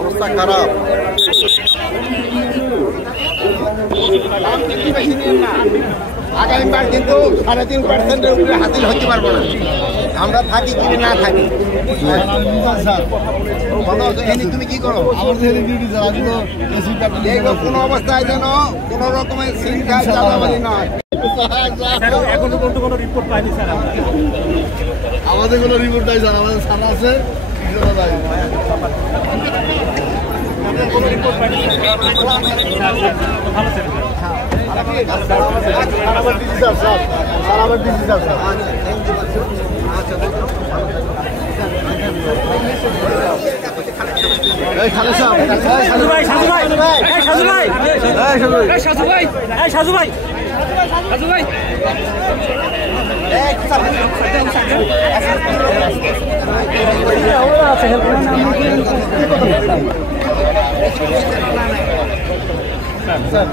অবস্থা খারাপ। আগামীবার কিন্তু 3.5% উপরে হাসিল হতে পারবো না। আমরা থাকি কি না থাকি। তুমি কি করো? কোনো অবস্থায় যেন কোনো রকমের চিন্তা চাঁদাবাজি নয়। এখনো পর্যন্ত কোনো রিপোর্ট পাইনি স্যার। আমাদের কোনো রিপোর্ট নাই স্যার, আমাদের থানা আছে। কোনো রিপোর্ট পাইনি ভালো স্যার। সারাবার ডিসি স্যার, সারাবার ডিসি স্যার। সাজু ভাই, সাজু ভাই, সাজু ভাই, সাজু ভাই, সাজু ভাই, সাজু ভাই। স্যার